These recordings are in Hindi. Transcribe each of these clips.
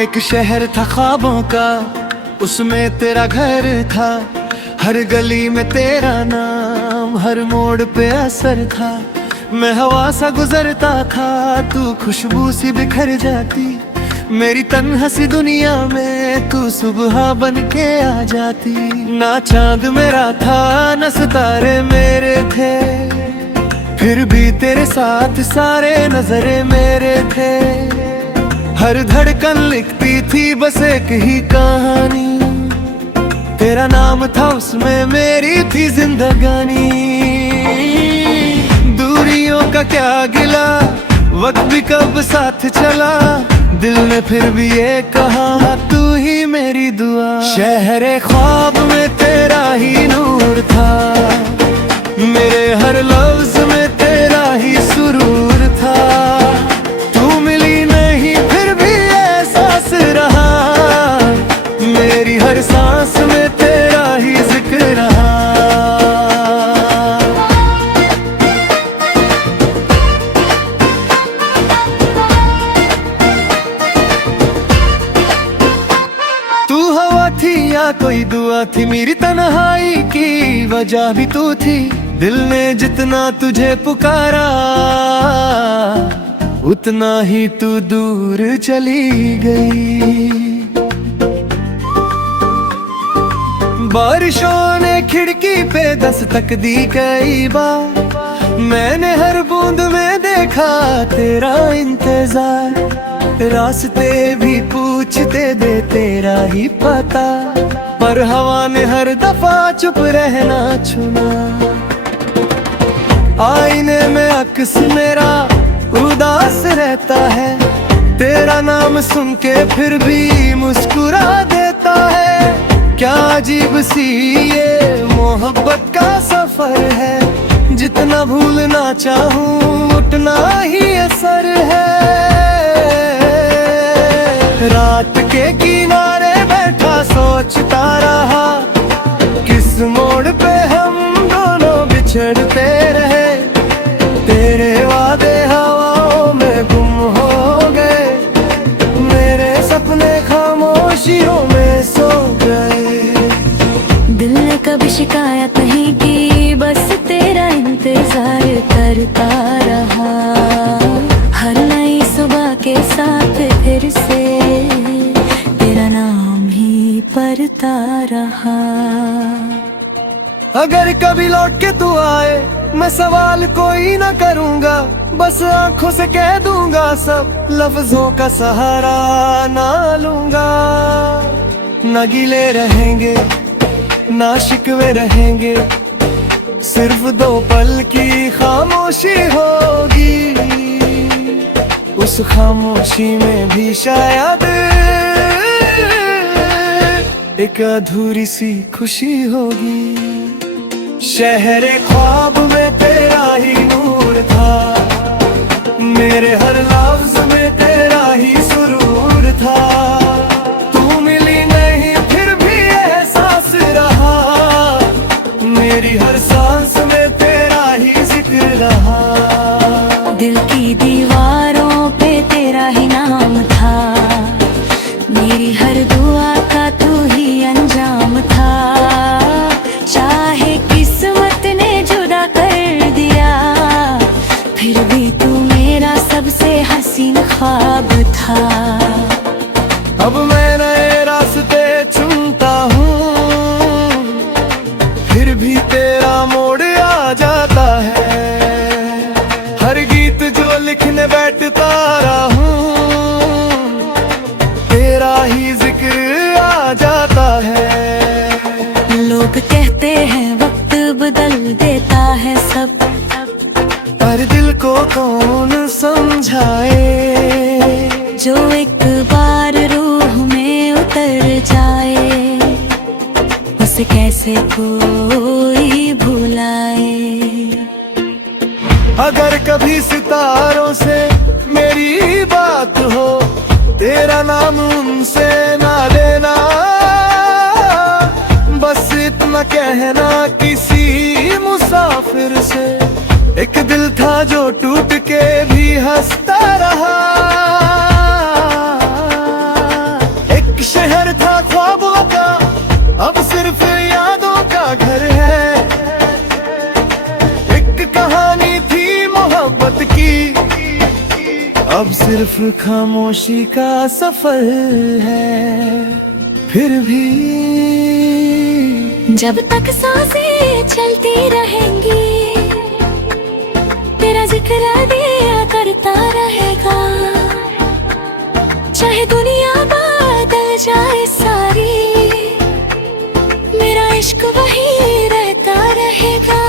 एक शहर था ख्वाबों का, उसमें तेरा घर था। हर गली में तेरा नाम, हर मोड़ पे असर था। मैं हवा सा गुजरता था, तू खुशबू सी बिखर जाती। मेरी तन्हा सी दुनिया में तू सुबह बन के आ जाती। ना चांद मेरा था, न सितारे मेरे थे, फिर भी तेरे साथ सारे नजरे मेरे थे। हर धड़कन लिखती थी बस एक ही कहानी, तेरा नाम था उसमें मेरी थी जिंदगानी। दूरियों का क्या गिला, वक्त भी कब साथ चला। दिल ने फिर भी ये कहा, तू ही मेरी दुआ। शहरे ख्वाब में तेरा ही नूर था, मेरे हर लफ्ज में तेरा ही सुरूर था। तू मिली नहीं फिर भी एहसास रहा, मेरी हर सांस में तेरा ही जिक्र रहा। तू हवा थी या कोई दुआ थी, मेरी तन्हाई की वजह भी तू थी। दिल ने जितना तुझे पुकारा, उतना ही तू दूर चली गई। बारिशों ने खिड़की पे दस्तक दी कई बार, मैंने हर बूंद में देखा तेरा इंतजार। रास्ते भी पूछते दे तेरा ही पता, पर हवा ने हर दफा चुप रहना चुना। आईने में अक्स मेरा उदास रहता है, तेरा नाम सुन के फिर भी मुस्कुरा देता है। क्या अजीब सी ये मोहब्बत का सफर है, जितना भूलना चाहूँ उतना ही असर है। रात के किनारे बैठा सोचता रहा, किस मोड़ पे हम दोनों बिछड़ते रहे। तेरे वादे हवाओं में गुम हो गए, मेरे सपने खामोशियों में सो गए। दिल ने कभी शिकायत नहीं की, बस तेरा इंतजार करता रहा। हर नई सुबह के साथ फिर से तेरा नाम ही पढ़ता रहा। अगर कभी लौट के तू आए, मैं सवाल कोई ना करूँगा, बस आंखों से कह दूंगा सब, लफ्जों का सहारा ना लूंगा। ना गिले रहेंगे ना शिकवे रहेंगे, सिर्फ 2 पल की खामोशी होगी। उस खामोशी में भी शायद एक अधूरी सी खुशी होगी। शहरे ख्वाब में तेरा ही नूर था, मेरे हर लफ्ज में तेरा ही सुरूर था। तू मिली नहीं फिर भी एहसास रहा, मेरी हर सांस में तेरा ही जिक्र रहा। दिल की दीवारों पे तेरा ही नाम था, मेरी हर दुआ का तू ही अंजाम था। चाहे किस्मत ने जुदा कर दिया, फिर भी तू मेरा सबसे हसीन ख्वाब था। अब मैं नए रास्ते चुनता हूँ, फिर भी तेरा मोड़ आ जाता है। हर गीत जो लिखने बैठता रहूं, तेरा ही जिक्र आ जाता है। लोग कहते हैं वक्त बदल देता है सब, पर दिल को कौन समझाए। जो एक बार रूह में उतर जाए, उसे कैसे कोई भुलाए। अगर कभी सितारों से मेरी बात हो, तेरा नाम उनसे ना लेना, बस इतना कहना किसी मुसाफिर से। एक दिल था जो टूट के भी हंसता रहा, एक शहर था ख्वाबों का, अब सिर्फ यादों का घर है। एक कहानी थी मोहब्बत की, अब सिर्फ खामोशी का सफर है। फिर भी जब तक सांसें चलती रहेंगी, तेरा जिक्र दिया करता रहेगा। चाहे दुनिया बदल जाए सारी, मेरा इश्क वही रहता रहेगा।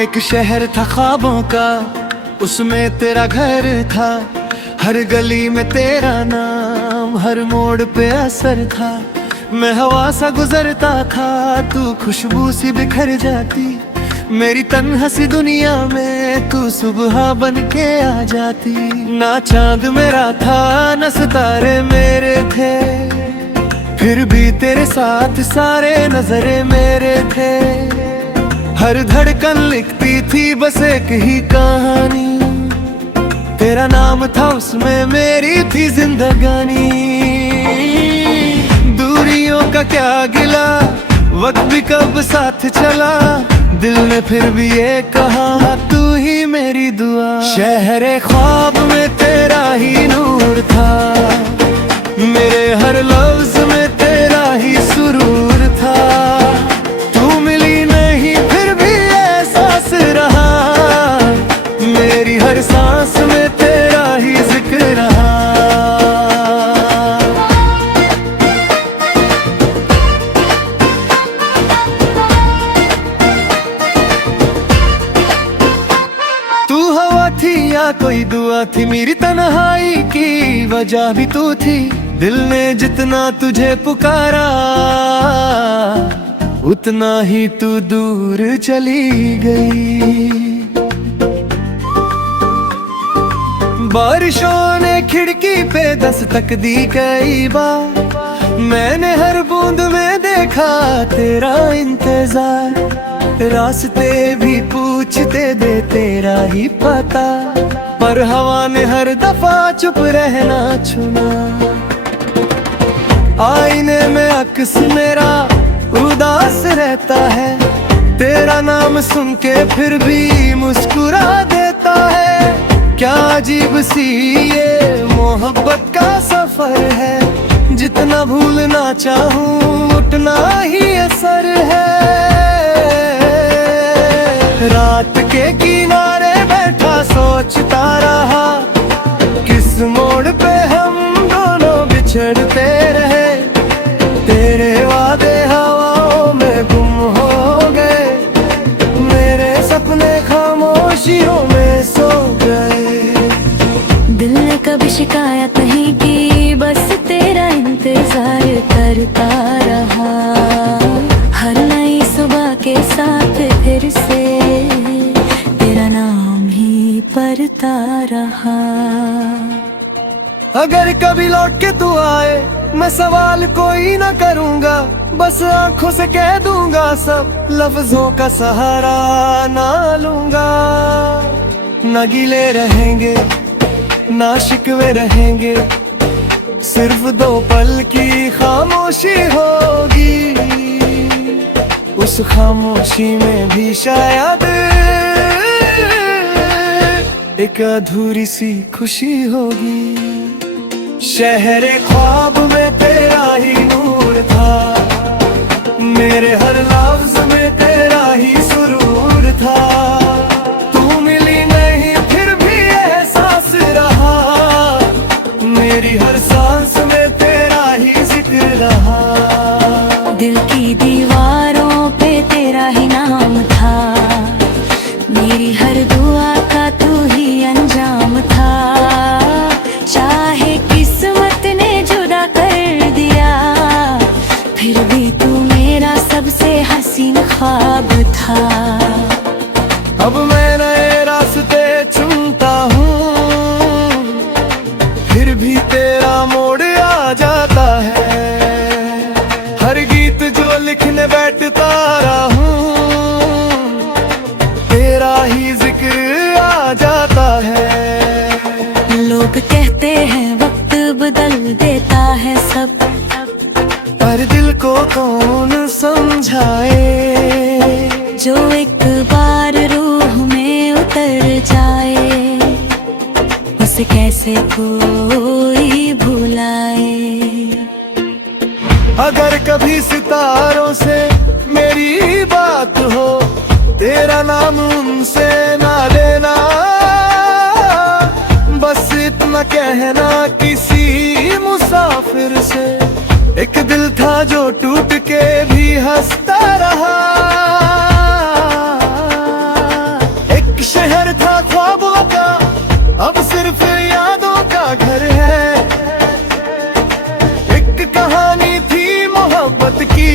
एक शहर था ख्वाबों का, उसमें तेरा घर था, हर गली में तेरा नाम, हर मोड़ पे असर था। मैं हवा सा गुजरता था, तू खुशबू सी बिखर जाती, मेरी तन्हा सी दुनिया में तू सुबह बन के आ जाती। ना चांद मेरा था न सितारे मेरे थे, फिर भी तेरे साथ सारे नजरे मेरे थे। हर धड़कन लिखती थी बस एक ही कहानी, तेरा नाम था उसमें मेरी थी जिंदगानी। दूरियों का क्या गिला, वक्त भी कब साथ चला, दिल ने फिर भी ये कहा तू ही मेरी दुआ। शहरे ख्वाब में तेरा ही नूर था, मेरे हर लफ्ज में तेरा ही सुरूर था। तू मिली नहीं फिर भी एहसास रहा, मेरी हर सांस में तेरा ही जिक्र रहा। तू हवा थी या कोई दुआ थी, मेरी तन्हाई की वजह भी तू थी। दिल ने जितना तुझे पुकारा, उतना ही तू दूर चली गई। बारिशों ने खिड़की पे दस्तक दी कई बार, मैंने हर बूंद में देखा तेरा इंतजार। रास्ते भी पूछते दे तेरा ही पता, पर हवा ने हर दफा चुप रहना चुना। आईने में अक्स मेरा उदास रहता है, तेरा नाम सुन के फिर भी मुस्कुरा देता है। क्या अजीब सी ये मोहब्बत का सफर है, जितना भूलना चाहूँ उतना ही असर है। रात के किनारे बैठा सोचता रहा, किस मोड़ पे हम दोनों बिछड़ते रहे। तेरे वादे हवाओं में गुम हो गए, मेरे सपने खामोशियों में सो गए। दिल ने कभी शिकायत नहीं की, बस तेरा इंतजार करता रहा। हर नई सुबह के साथ फिर से तेरा नाम ही पढ़ता रहा। अगर कभी लौट के तू आए, मैं सवाल कोई ना करूँगा, बस आंखों से कह दूंगा सब, लफ्जों का सहारा ना लूंगा। ना गिले रहेंगे ना शिकवे रहेंगे, सिर्फ दो पल की खामोशी होगी। उस खामोशी में भी शायद एक अधूरी सी खुशी होगी। शहरे ख्वाब में तेरा ही नूर था, मेरे हर मेरी हर सांस में तेरा ही जिक्र रहा। दिल की दीवारों पे तेरा ही नाम था, मेरी हर दुआ का तू ही अंजाम था। चाहे किस्मत ने जुदा कर दिया, फिर भी तू मेरा सबसे हसीन ख्वाब था। अब मैं नए रास्ते चुनता हूँ, फिर भी तेरा मोड़ आ जाता है। हर गीत जो लिखने बैठता रहूं, तेरा ही जिक्र आ जाता है। लोग कहते हैं वक्त बदल देता है सब, पर दिल को कौन समझाए। जो एक बार रूह में उतर जाए, उसे कैसे कोई भुलाए। अगर कभी सितारों से मेरी बात हो, तेरा नाम उनसे ना लेना। बस इतना कहना किसी मुसाफिर से, एक दिल था जो टूट के भी हंसता रहा। एक शहर था ख्वाबों का, अब सिर्फ यादों का घर है। एक कहानी थी मोहब्बत की,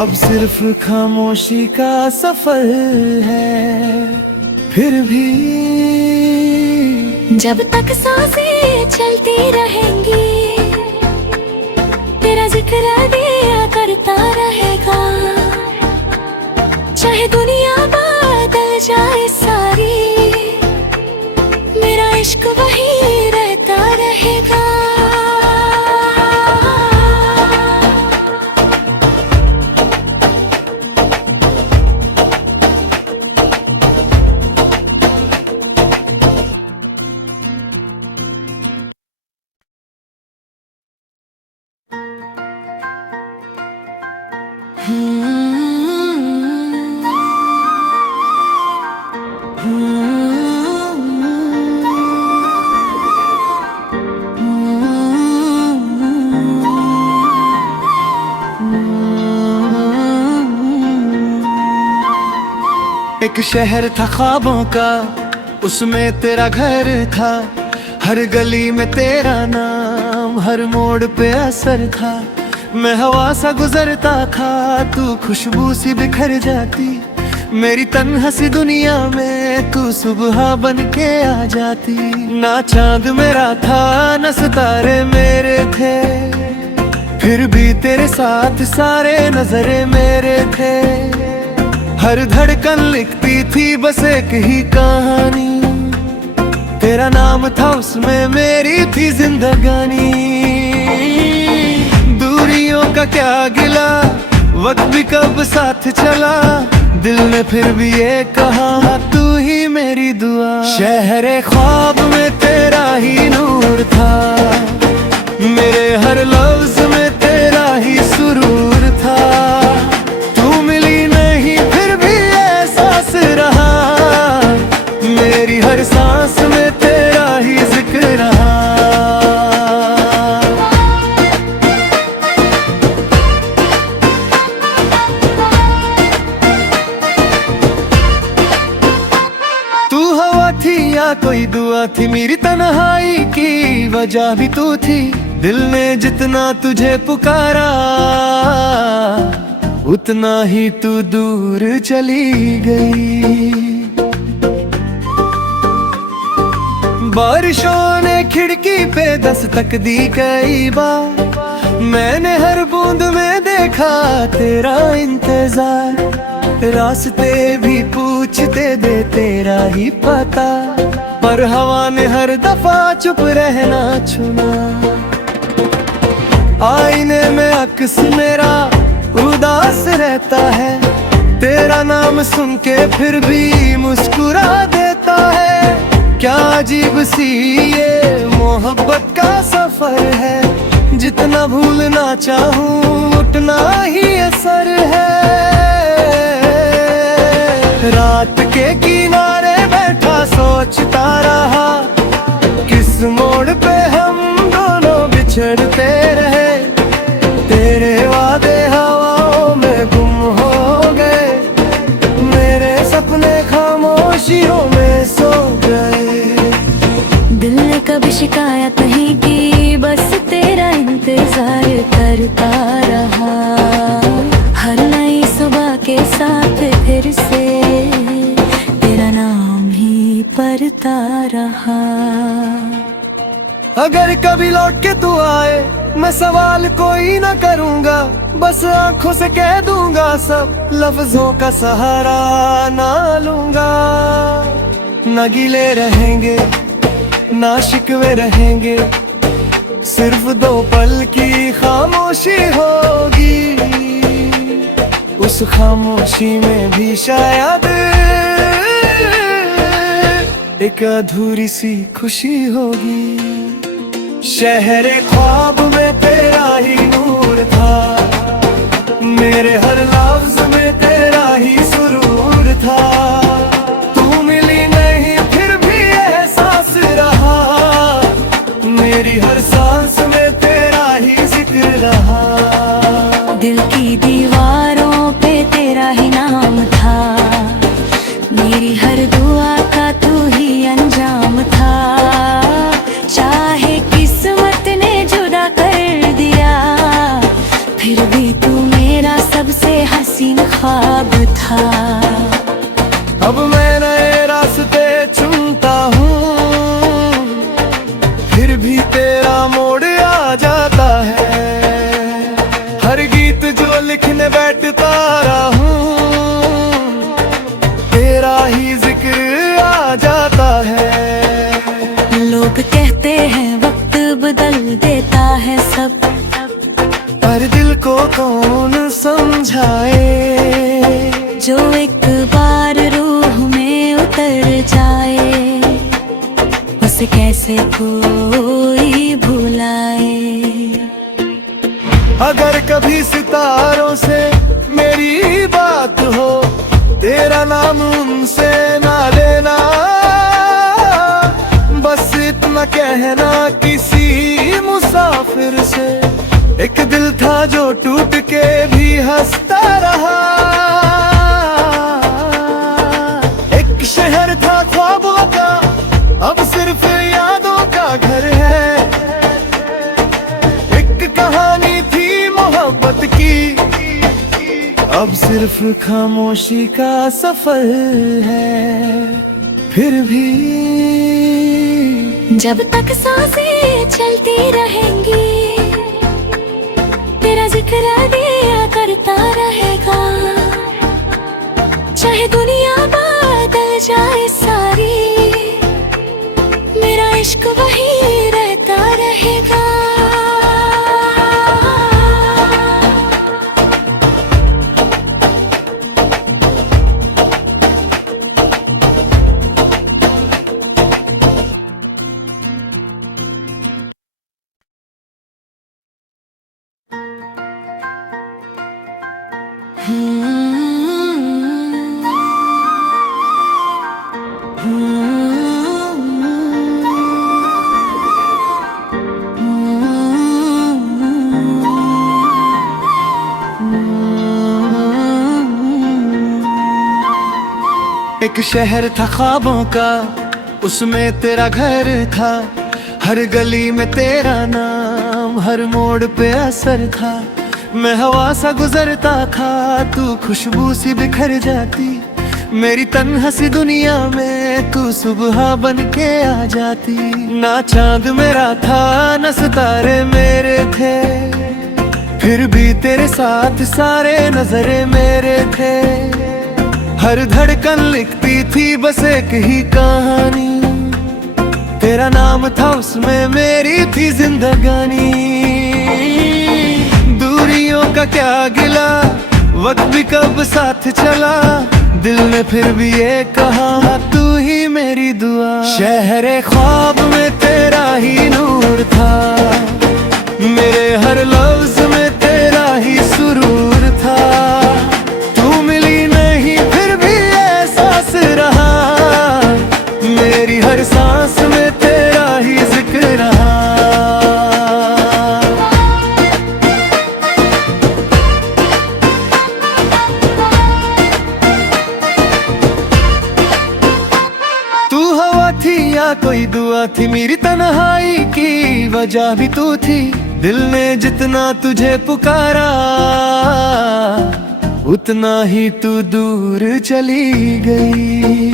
अब सिर्फ खामोशी का सफर है। फिर भी जब तक सांसें चलती रहेंगी, तेरा जिक्र दिया करता रहेगा। चाहे दुनिया बदल जाए सारी, मेरा इश्क वही रहता रहेगा। एक शहर था ख्वाबों का, उसमें तेरा घर था। हर गली में तेरा नाम, हर मोड़ पे असर था। मैं हवा सा गुजरता था, तू खुशबू सी बिखर जाती। मेरी तन्हा सी दुनिया में तू सुबह बन के आ जाती। ना चांद मेरा था न सितारे मेरे थे, फिर भी तेरे साथ सारे नजरे मेरे थे। हर धड़कन लिखती थी बस एक ही कहानी, तेरा नाम था उसमें मेरी थी जिंदगानी। दूरियों का क्या गिला, वक्त भी कब साथ चला। दिल ने फिर भी ये कहा तू ही मेरी दुआ। शहरे ख्वाब में तेरा ही नूर था, मेरे हर लफ्ज में तेरा ही सुरूर था। तू मिली नहीं फिर भी एहसास रहा, मेरी हर सांस में तेरा ही जिक्र रहा। तू हवा थी या कोई दुआ थी, मेरी तन्हाई की वजह भी तू थी। दिल ने जितना तुझे पुकारा, उतना ही तू दूर चली गई। बारिशों ने खिड़की पे दस्तक दी कई बार, मैंने हर बूंद में देखा तेरा इंतजार। रास्ते भी पूछते दे तेरा ही पता, पर हवा ने हर दफा चुप रहना चुना। आईने में अक्स मेरा उदास रहता है, तेरा नाम सुन के फिर भी मुस्कुरा देता है। क्या अजीब सी ये मोहब्बत का सफर है, जितना भूलना चाहूँ उतना ही असर है। रात के किनारे बैठा सोचता रहा, किस मोड़ पे हम बिछड़ते रहे, तेरे वादे हवाओं में गुम हो गए, मेरे सपने खामोशियों में सो गए। दिल ने कभी शिकायत नहीं की, बस तेरा इंतजार करता रहा। हर नई सुबह के साथ फिर से तेरा नाम ही पढ़ता रहा। अगर कभी लौट के तू आए, मैं सवाल कोई ना करूंगा, बस आंखों से कह दूंगा सब, लफ्जों का सहारा ना लूंगा। ना गिले रहेंगे ना शिकवे रहेंगे, सिर्फ 2 पल की खामोशी होगी। उस खामोशी में भी शायद एक अधूरी सी खुशी होगी। शहरे ख्वाब में तेरा ही नूर था, मेरे हर लफ्ज में तेरा ही सुरूर था। तू मिली नहीं फिर भी एहसास रहा, मेरी हर सांस में तेरा ही जिक्र रहा। दिल की दीवारों पे तेरा ही नाम था, मेरी हर दुआ का तू ही अंजाम था। चाहे किस्मत ने जुदा कर दिया, फिर भी तू मेरा सबसे हसीन ख्वाब था। अब मैं नए रास्ते चुनता हूँ, फिर भी तेरा मोड़ आ जाता है। हर गीत जो लिखने बैठता रहूं, तेरा ही जिक्र आ जाता है। लोग कहते हैं वक्त बदल देता है सब, पर दिल को कौन समझाए। जो एक बार रूह में उतर जाए, उसे कैसे कोई भुलाए। अगर कभी सितारों से मेरी बात हो, तेरा नाम उनसे ना लेना, बस इतना कहना किसी मुसाफिर से। एक दिल था जो टूट के भी हंसता रहा, एक शहर था ख्वाबों का, अब सिर्फ यादों का घर है। एक कहानी थी मोहब्बत की, अब सिर्फ खामोशी का सफर है। फिर भी जब तक सांसें चलती रहेंगी, तेरा जिक्र दिया करता रहेगा। चाहे दुनिया बदल जाए सारी, मेरा इश्क वही रहता रहेगा। एक शहर था ख्वाबों का, उसमें तेरा घर था। हर गली में तेरा नाम, हर मोड़ पे असर था। मैं हवा सा गुजरता था, तू खुशबू सी बिखर जाती। मेरी तन्हा सी दुनिया में तू सुबह बन के आ जाती। ना चांद मेरा था न सितारे मेरे थे, फिर भी तेरे साथ सारे नजरे मेरे थे। हर धड़कन लिखती थी बस एक ही कहानी, तेरा नाम था उसमें मेरी थी जिंदगानी। दूरियों का क्या गिला, वक्त भी कब साथ चला, दिल ने फिर भी ये कहा तू ही मेरी दुआ। शहरे ख्वाब में तेरा ही नूर था, मेरे हर लफ्ज में तेरा ही सुरूर था। तू मिली नहीं फिर भी एहसास रहा, मेरी हर सांस में तेरा ही जिक्र रहा। थी मेरी तन्हाई की वजह भी तू थी। दिल ने जितना तुझे पुकारा उतना ही तू दूर चली गई।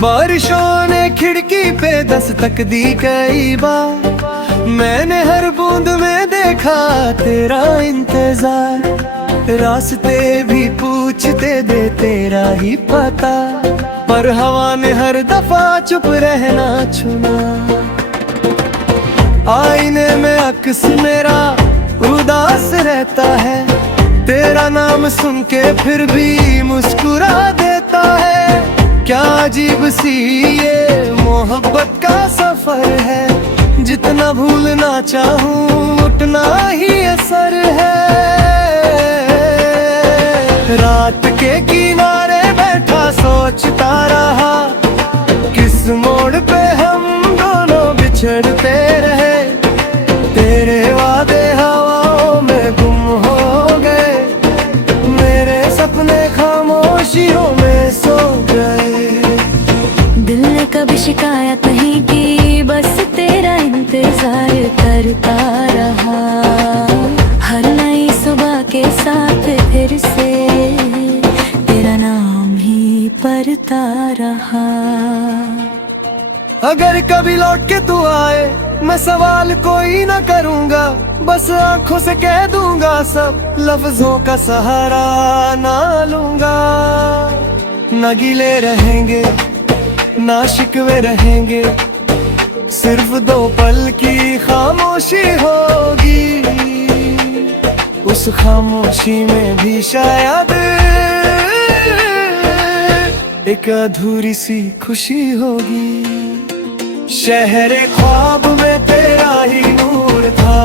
बारिशों ने खिड़की पे दस्तक दी कई बार, मैंने हर बूंद में देखा तेरा इंतजार। रास्ते भी पूछते दे तेरा ही पता, पर हवा ने हर दफा चुप रहना चुना। आईने में अक्स मेरा उदास रहता है, तेरा नाम सुन के फिर भी मुस्कुरा देता है। क्या अजीब सी ये मोहब्बत का सफर है, जितना भूलना चाहूँ उतना ही असर है। रात के किनारे बैठा सोचता रहा, किस मोड़ पे हम दोनों बिछड़ते रहे। तेरे वादे हवाओं में गुम हो गए, मेरे सपने खामोशियों में सो गए। दिल ने कभी शिकायत नहीं की, बस तेरा इंतजार करता रहा। हर नई सुबह के साथ फिर से तेरा नाम ही पढ़ता रहा। अगर कभी लौट के तू आए मैं सवाल कोई ना करूँगा, बस आंखों से कह दूंगा सब, लफ्जों का सहारा ना लूंगा। ना गिले रहेंगे ना शिकवे रहेंगे, सिर्फ 2 पल की खामोशी होगी। उस खामोशी में भी शायद एक अधूरी सी खुशी होगी। शहरे ख्वाब में तेरा ही नूर था,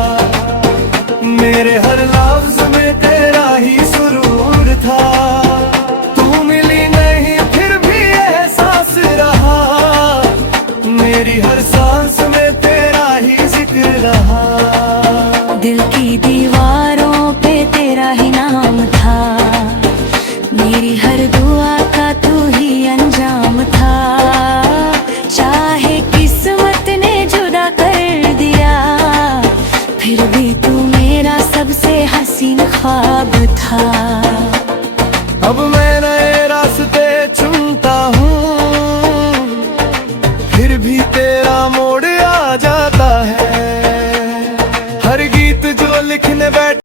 मेरे हर लफ्ज में तेरा ही सुरूर था। तू मिली नहीं फिर भी एहसास रहा, मेरी हर सांस में तेरा ही जिक्र रहा। दिल की दीवारों पे तेरा ही नाम था, मेरी हर दुआ का तू ही अंजाम था। चाहे किस्मत ने जुदा कर दिया, फिर भी तू मेरा सबसे हसीन ख्वाब था। अब मैं नए रास्ते चुनता हूँ, फिर भी तेरा मोड़ आ जाता है। हर गीत जो लिखने बैठ